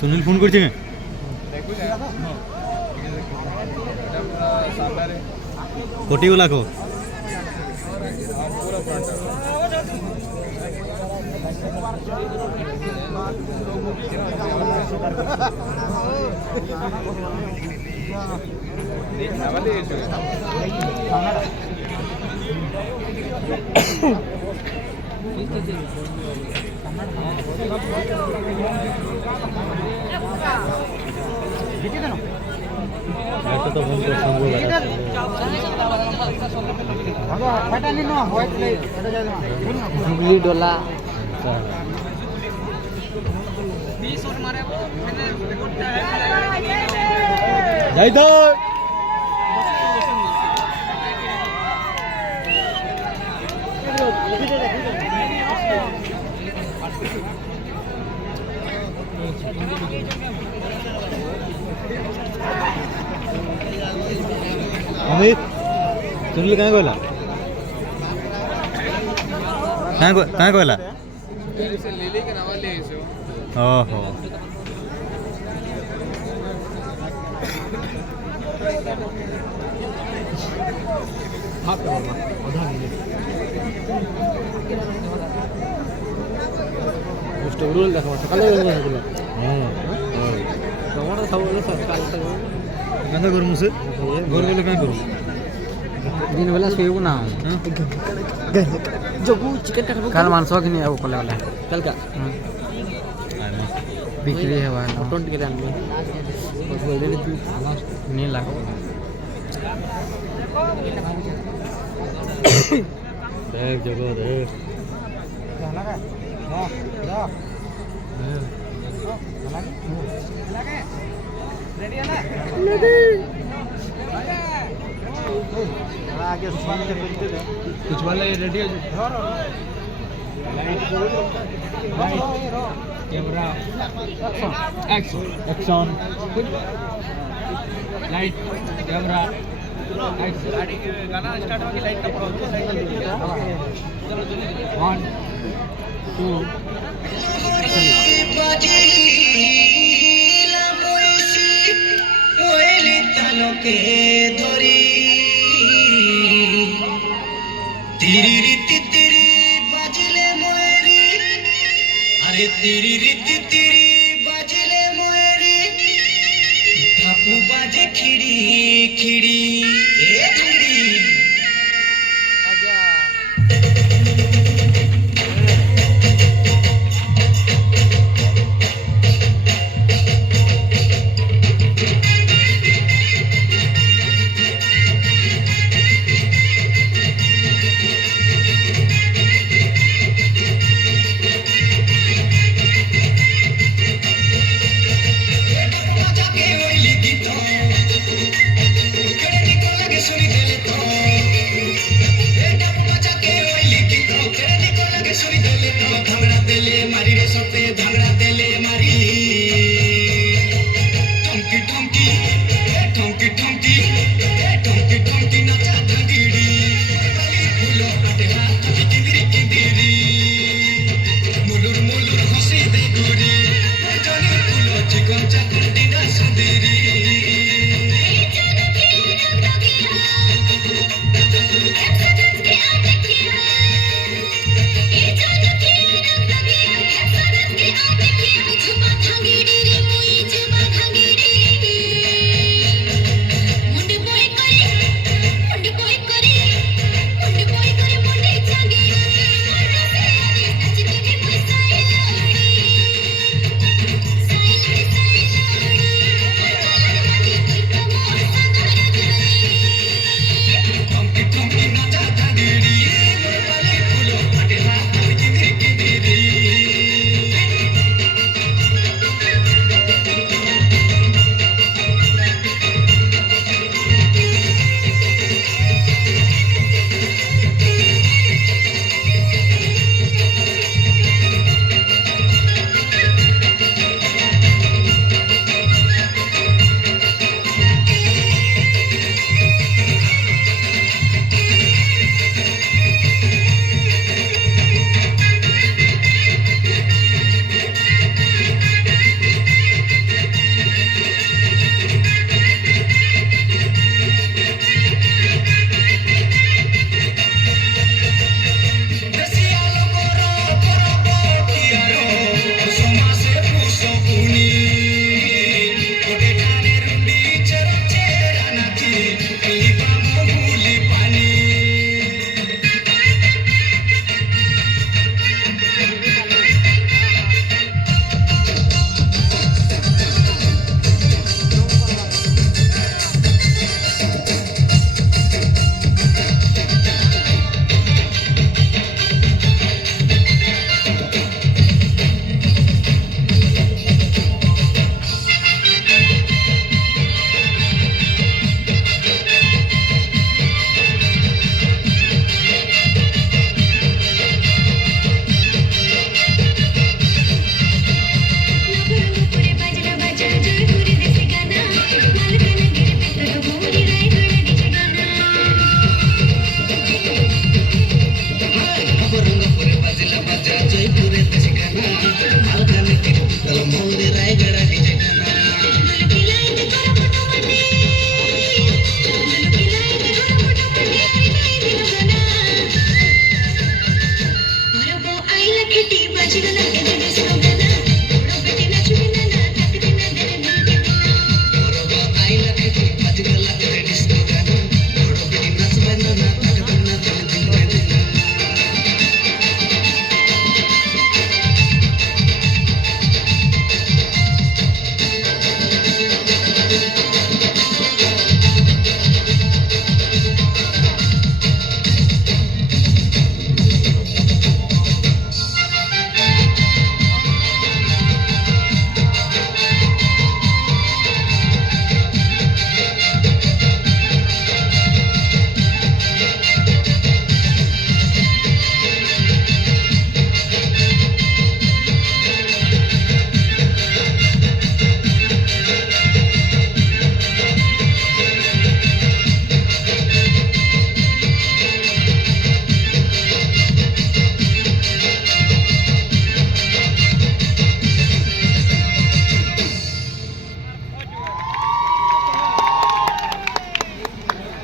सुनील फोन कर कोटी वाला को तो डोला जाई तो अमित सुनील कहाँ गला कहाँ गला ओहो रोल देखा सकाल गंदा करूँ मुझसे घर वाले क्या करूँ दिन वाला सोएगा ना जो वो चिकन का कल मांस वाला नहीं है वो कल वाला कल क्या बिक्री है वहाँ टोंट के दान में बस वो इधर तू नहीं लगा देख जगह देख कुछ वाले रेडी है कैमरा एक्शन लाइट कैमरा गाना स्टार्ट होगी लाइट का 1 2 के धरी तेरी रीति तेरी बाजले मोरी अरे तेरी रीति तेरी बाजले मोरी ढाकू बाजे खिड़ी खिड़ी ए खिड़ी के ओली गीत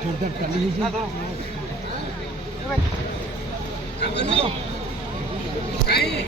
जोरदार ताली लीजिए।